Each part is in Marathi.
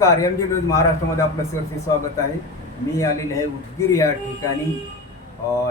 नमस्कार एम जी न्यूज महाराष्ट्रामध्ये आपलं सरसे स्वागत आहे. मी आलेले आहे उदगीर या ठिकाणी.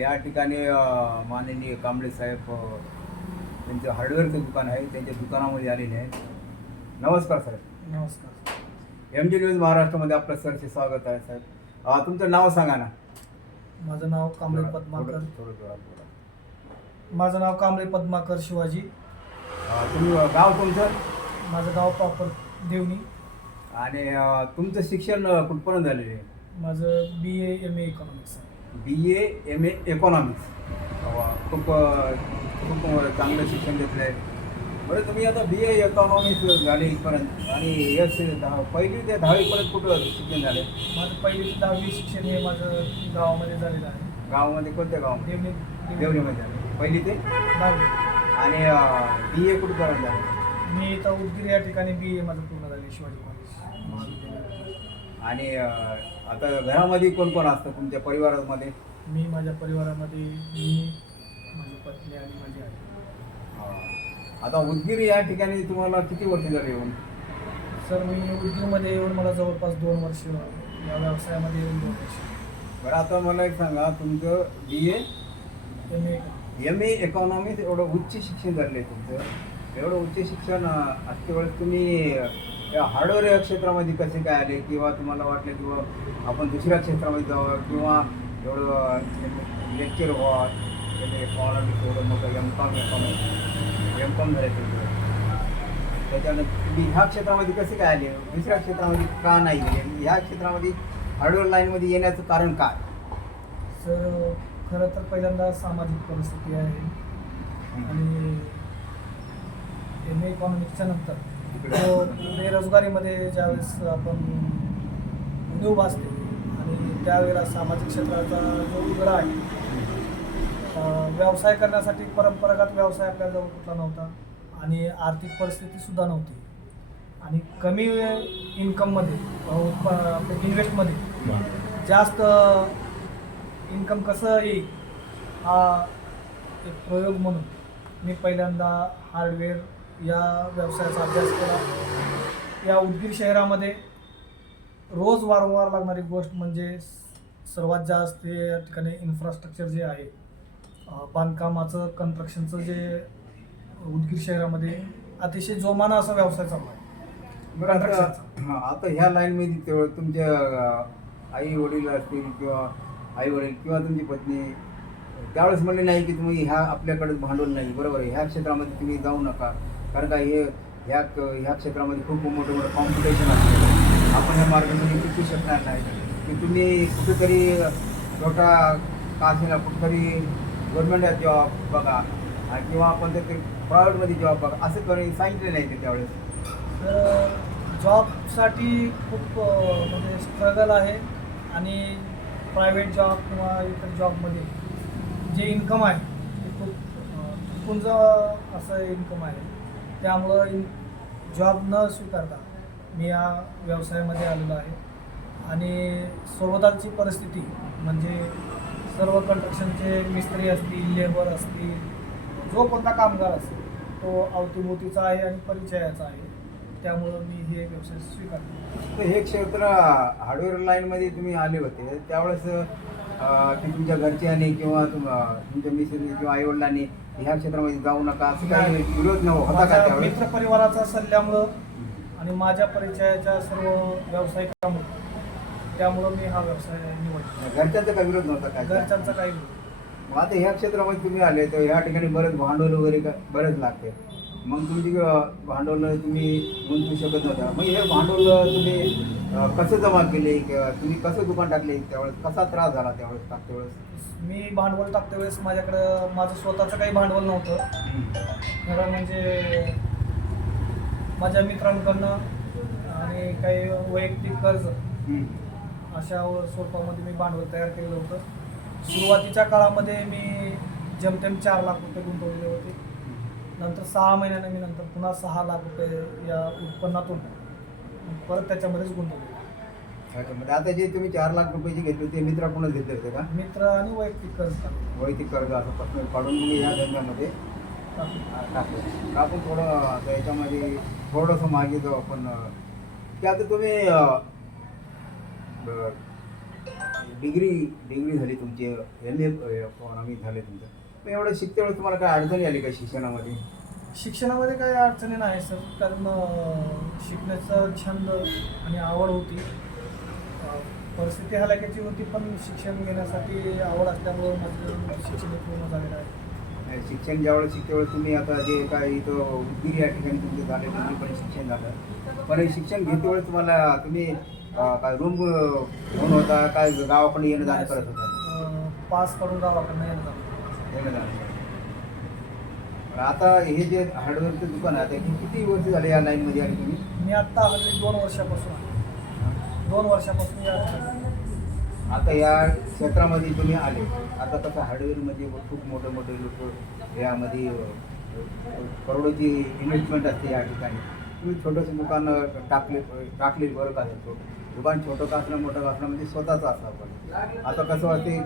या ठिकाणी माननीय कांबळे साहेब त्यांचं हार्डवेअरचं दुकान आहे त्यांच्या दुकानामध्ये आलेले आहे नमस्कार सर नमस्कार. एम जी न्यूज महाराष्ट्रामध्ये आपलं सरसे स्वागत आहे साहेब. तुमचं नाव सांगा ना. माझं नाव कांबळे पद्माकर. थोडं. माझं नाव कांबळे पद्माकर शिवाजी. तुम्ही गाव तुमचं माझं गाव प्रॉपर देवणी. आणि अ, तुमचं शिक्षण अ, कुठपर्यंत झालेलं आहे? माझं B A M A economics आहे. बी ए एम ए इकॉनॉमिक्स खूप अ, खूप चांगलं शिक्षण घेतलं आहे बरं तुम्ही आता बी ए इकॉनॉमिक्स झाले इथपर्यंत. आणि एस दहा पहिली ते दहावीपर्यंत कुठं शिक्षण झाले माझं पहिली ते दहावी शिक्षण हे माझं गावामध्ये झालेलं आहे. गावामध्ये कोणत्या गाव देवणी देवणीमध्ये झाले पहिली ते? दहावी. आणि बी ए कुठपर्यंत झाले मी इथं उदगीर या ठिकाणी बी ए माझं पूर्ण झाले शिवाजी आणि आता घरामध्ये कोण कोण असतं? तुमच्या परिवारामध्ये? मी माझ्या परिवारामध्ये मी माझी पत्नी आणि माझी आई. आता उदगीर या ठिकाणी तुम्हाला किती वर्ष झाले येऊन? सर मी उदगीरमध्ये येऊन मला जवळपास दोन वर्ष या व्यवसायामध्ये येऊन दोन वर्ष. बरं आता मला एक सांगा तुमचं B A M A M A economics एवढं उच्च शिक्षण झालं आहे तुमचं. एवढं उच्च शिक्षण असते वेळेस तुम्ही या हार्डवेअर या क्षेत्रामध्ये कसे काय आले? किंवा तुम्हाला वाटलं किंवा आपण दुसऱ्या क्षेत्रामध्ये जावं किंवा एवढं लेक्चर व्हा इकॉनॉमिक्स एवढं मोठं M com economics M com झालं त्याच्यानंतर तुम्ही ह्या क्षेत्रामध्ये कसे काय आले? दुसऱ्या क्षेत्रामध्ये का नाही गेले? ह्या क्षेत्रामध्ये हार्डवेअर लाईनमध्ये येण्याचं कारण काय? सर खरं तर पहिल्यांदा सामाजिक परिस्थिती आहे. आणि एम ए इकॉनॉमिक्सच्या नंतर. बेरोजगारीमध्ये ज्यावेळेस आपण उद्योग असते आणि त्यावेळेला सामाजिक क्षेत्राचा जो उघडा आहे व्यवसाय करण्यासाठी परंपरागत व्यवसाय आपल्याजवळ कुठला नव्हता आणि आर्थिक परिस्थितीसुद्धा नव्हती. आणि कमी इन्कममध्ये आपल्या इन्व्हेस्टमध्ये जास्त इन्कम कसं येईल हा एक प्रयोग म्हणून मी पहिल्यांदा हार्डवेअर या व्यवसायाचा अभ्यास केला. या उदगीर शहरामध्ये रोज वारंवार लागणारी गोष्ट म्हणजे सर्वात जास्त हे या ठिकाणी इन्फ्रास्ट्रक्चर जे आहे बांधकामाचं कन्स्ट्रक्शनचं जे उदगीर शहरामध्ये अतिशय जोमानं असा व्यवसाय चालू आहे. बरं आता आता ह्या लाईनमध्ये तेवढं तुमच्या आई वडील असतील किंवा आई वडील किंवा तुमची पत्नी त्यावेळेस म्हणले नाही की तुम्ही ह्या आपल्याकडे भांडवल नाही बरोबर आहे. ह्या क्षेत्रामध्ये तुम्ही जाऊ नका. कारण का हे ह्या ह्या क्षेत्रामध्ये खूप मोठं मोठं कॉम्पिटिशन असतं. आपण ह्या मार्गामध्ये टिकू शकणार नाही. की तुम्ही कुठेतरी छोटा का असेना कुठेतरी गव्हर्नमेंट जॉब बघा आणि किंवा आपण ते प्रायव्हेटमध्ये जॉब बघा असं करून सांगितले नाही ते त्यावेळेस. तर जॉबसाठी खूप म्हणजे स्ट्रगल आहे. आणि प्रायव्हेट जॉब किंवा इतर जॉबमध्ये जे इन्कम आहे ते खूप अं, असं इन्कम आहे. त्यामुळं जॉब न स्वीकारता मी या व्यवसायामध्ये आलेलो आहे. आणि सोबतची परिस्थिती म्हणजे सर्व कंस्ट्रक्शनचे मिस्त्री असतील लेबर असतील जो कोणता कामगार असेल तो अवतीभोवतीचा आहे आणि परिचयाचा आहे. त्यामुळं मी हे व्यवसाय स्वीकारतो. तर हे क्षेत्र हार्डवेअर लाईनमध्ये तुम्ही आले होते. त्यावेळेस तुमच्या घरच्यांनी किंवा तुमच्या मिस्त्री किंवा आईवडिलांनी ह्या क्षेत्रामध्ये जाऊ नका असं काही. विरोध नव्हता होता का माझ्या त्यावेळेस मित्र परिवाराचा सल्ल्यामुळं आणि माझ्या परिचयाच्या सर्व व्यावसायिकामुळं त्यामुळं मी हा व्यवसाय निवडला घरच्यांचा काही विरोध नव्हता काय घरच्यांचा काही. मग आता ह्या क्षेत्रामध्ये तुम्ही आले तर ह्या ठिकाणी बरेच भांडवल वगैरे का- बरेच लागते मग तुमची भांडवल तुम्ही गुंतवू शकत नव्हता. मग हे भांडवल तुम्ही कसं जमा केले? किंवा तुम्ही कसं दुकान टाकले त्यावेळेस? कसा त्रास झाला त्यावेळेस टाकते वेळेस मी भांडवल टाकते वेळेस माझ्याकडं माझं स्वतःचं काही भांडवल नव्हतं. खरं म्हणजे माझ्या मित्रांकडनं आणि काही वैयक्तिक कर्ज अशा स्वरूपामध्ये मी भांडवल तयार केलेलं होतं. सुरुवातीच्या काळामध्ये मी जमतेम चार लाख रुपये गुंतवलेले होते. नंतर सहा महिन्याने मी नंतर पुन्हा सहा लाख रुपये या उत्पन्नातून परत त्याच्यामध्येच गुंतवले त्याच्यामध्ये आता जे तुम्ही चार लाख रुपयाची घेतली होती मित्राकडूनच घेतले होते का? मित्र आणि वैयक्तिक कर्ज टाकले. वैयक्तिक कर्ज असं पर्सनल काढून तुम्ही ह्या धंद्यामध्ये टाकले. टाकलं का आपण थोडं आता याच्यामध्ये थोडंसं मागे जाऊ आपण अं, की आता तुम्ही डिग्री डिग्री झाली तुमची एम ए झाले तुमचं. मग एवढं शिकते वेळेस तुम्हाला काय अडचणी आली का शिक्षणामध्ये? शिक्षणामध्ये काही अडचणी नाही सर. कारण अं, शिकण्याचा छंद आणि आवड होती. अं, परिस्थिती हलाखीची होती पण शिक्षण घेण्यासाठी आवड असल्यामुळं माझं शिक्षण पूर्ण झालेलं आहे. शिक्षण ज्यावेळेस शिकते वेळेस तुम्ही आता जे काय इथं उदगीर या ठिकाणी तुमचं झाले तुमचे पण शिक्षण झालं. पण हे शिक्षण घेते वेळेस तुम्हाला तुम्ही अं, काय रूम घेऊन होता काय गावाकडे येणं जाणं करत होता? अं, पास करून गावाकडनं येणं. आता हे जे हार्डवेअरचं दुकान आहे ते किती वर्ष झाले या लाईनमध्ये आले तुम्ही? मी आत्ता हल्ली दोन वर्षापासून आहे. दोन वर्षापासून या आता या क्षेत्रामध्ये तुम्ही आले. आता कसं हार्डवेअरमध्ये खूप मोठे मोठे लोक यामध्ये अं, करोडोची इन्व्हेस्टमेंट असते या ठिकाणी. तुम्ही छोटंसं दुकान टाकले टाकले बरं का तो दुकान छोटं का असणं मोठं का असणं म्हणजे स्वतःचं असावं पण आता कसं वाटते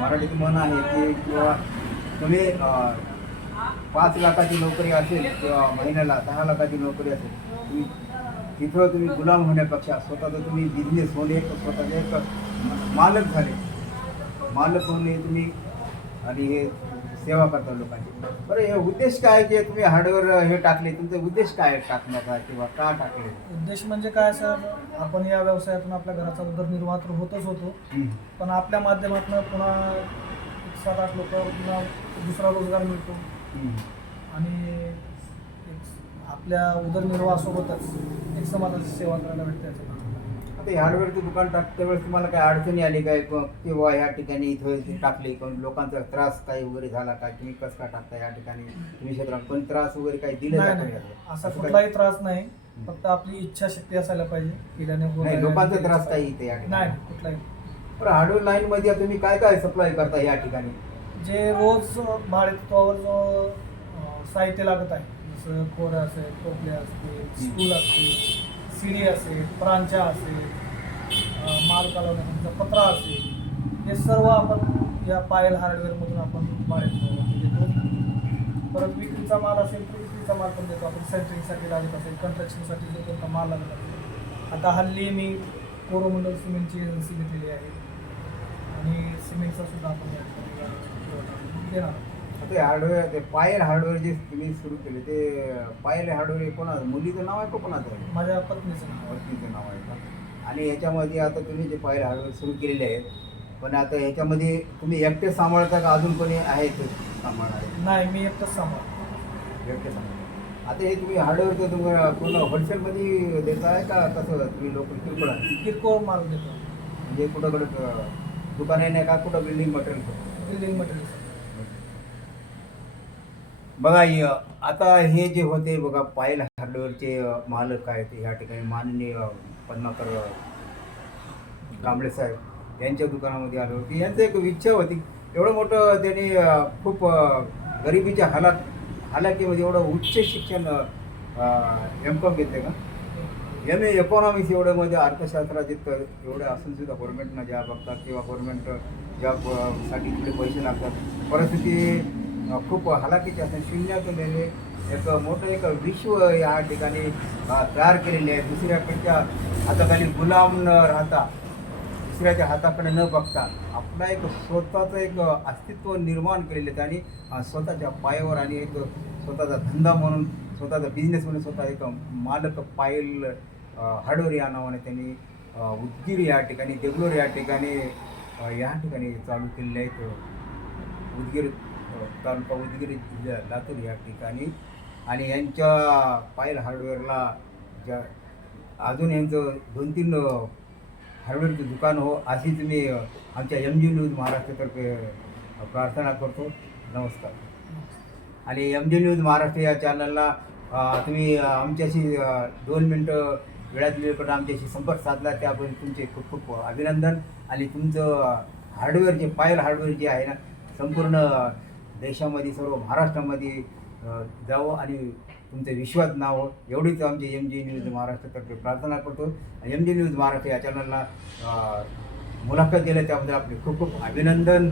मराठीत म्हण आहे की किंवा तुम्ही पाच लाखाची नोकरी असेल किंवा महिन्याला दहा लाखाची नोकरी असेल तुम्ही तिथं तुम्ही गुलाम होण्यापेक्षा स्वतःचं तुम्ही बिझनेस होणे एक स्वतःचे एक मालक झाले. मालक होणे तुम्ही आणि हे सेवा करता लोकांची. बरं हे उद्देश काय की तुम्ही हार्डवेअर हे टाकले तुमचे उद्देश काय आहे टाकण्याचा किंवा का टाकले? उद्देश म्हणजे काय सर? आपण या व्यवसायातून आपल्या घराचा उदरनिर्वाह तर होतच होतो. पण आपल्या माध्यमातून पुन्हा एक सात आठ लोक पुन्हा दुसरा रोजगार मिळतो. आणि आपल्या उदरनिर्वाहासोबतच एक समाजाची सेवा करायला भेटते हे हार्डवेअरचं दुकान टाकते वेळेस तुम्हाला काय अडचणी आली काय? किंवा किंवा ह्या ठिकाणी इथं ते टाकले किंवा लोकांचा त्रास काही वगैरे झाला काय तुम्ही कसं काय टाकता या ठिकाणी? तुम्ही क्षेत्रात पण त्रास वगैरे काही दिले नाही कोणी? असा कुठलाही त्रास नाही. फक्त आपली इच्छाशक्ती असायला पाहिजे केल्याने होत नाही आहे. लोकांचा त्रास काही इथे या ठिकाणी. नाही कुठलाही. बरं हार्डवेअर लाईन मध्ये तुम्ही काय काय सप्लाय करता या ठिकाणी? जे रोज भाडेतत्वावर जो अं, साहित्य लागत आहे जसं कोऱ्या असेल टोपल्या असतील स्टूल असतील सिडी असेल प्रांच्या असेल अं, माल कालवण्याचा पत्रा असेल हे सर्व आपण या पायल हार्डवेअरमधून आपण बाहेर देतो परत विक्रीचा माल असेल तर विक्रीचा माल पण देतो. आपण सेंटरिंगसाठी लागत असेल कन्स्ट्रक्शनसाठी जो कोणता माल लागत असेल. आता हल्ली मी कोरोमंडल सिमेंटची एजन्सी घेतलेली आहे. आणि सिमेंटचा सुद्धा आपण या देणार हे हार्डवेअर ते पायल हार्डवेअर जे तुम्ही सुरू केले ते पायल हार्डवेअर हे कोणाचं? मुलीचं नाव आहे का कोणाचं? आहे माझ्या पत्नीचं नाव आहे. पत्नीचं नाव आहे का? आणि याच्यामध्ये आता तुम्ही जे पायल हार्डवेअर सुरू केलेले आहेत पण आता याच्यामध्ये तुम्ही एकटे सांभाळता का? अजून कोणी आहे ते सांभाळणारे? नाही मी एकटंच सांभाळ एकटे सांभाळता. आता हे तुम्ही हार्डवेअरचं तुम्हाला पूर्ण होलसेलमध्ये देताय का कसं? तुम्ही लोक किरकोळ आहे? किरकोळ माल देतो. म्हणजे कुठं कुठं दुकान आहे नाही का? कुठं बिल्डिंग मटेरियल बिल्डिंग मटेरियल बघा आता हे जे होते बघा पायल हार्डवेअरचे मालक आहेत या ठिकाणी माननीय पद्माकर कांबळे साहेब यांच्या दुकानामध्ये आले होते. यांचं एक इच्छा होती. एवढं मोठं त्यांनी खूप गरिबीच्या हालात हालाकीमध्ये एवढं उच्च शिक्षण एम कॉम घेतले का? एम ए इकॉनॉमिक्स एवढं मध्ये अर्थशास्त्रात इतकं एवढं असून सुद्धा गव्हर्नमेंटनं जॉब बघतात किंवा गव्हर्नमेंट जॉबसाठी इकडे पैसे लागतात. परिस्थिती खूप हलाखीचे असं शून्य केलेले एक मोठं एक विश्व या ठिकाणी तयार केलेले आहे. दुसऱ्याकडच्या हाताखाली गुलाम न राहता दुसऱ्याच्या हाताकडे न बघता आपला एक स्वतःचं एक अस्तित्व निर्माण केलेलं आहे. आणि स्वतःच्या पायावर आणि एक स्वतःचा धंदा म्हणून स्वतःचा बिझनेस म्हणून स्वतः एक मालक पायल हार्डवेअर या नावाने त्यांनी उदगीर या ठिकाणी देगलोर या ठिकाणी या ठिकाणी चालू केलेले आहेत. उदगीर तालुका उदगीर जिल्हा लातूर या ठिकाणी. आणि यांच्या पायल हार्डवेअरला ज्या अजून यांचं दोन तीन हार्डवेअरचं दुकान हो अशी तुम्ही आमच्या एम जी न्यूज महाराष्ट्रातर्फे प्रार्थना करतो. नमस्कार. आणि एम जी न्यूज महाराष्ट्र या चॅनलला तुम्ही आमच्याशी दोन मिनटं वेळात वेळ आमच्याशी संपर्क साधला त्याबद्दल तुमचे खूप खूप अभिनंदन. आणि तुमचं हार्डवेअर जे पायल हार्डवेअर जे आहे ना संपूर्ण देशामध्ये सर्व महाराष्ट्रामध्ये जावं आणि तुमचं विश्वात नावं एवढीच आमची एम जी न्यूज महाराष्ट्रातर्फे प्रार्थना करतो. एम जी न्यूज महाराष्ट्र या चॅनलला मुलाखत दिल्या त्याबद्दल आपले खूप खूप अभिनंदन.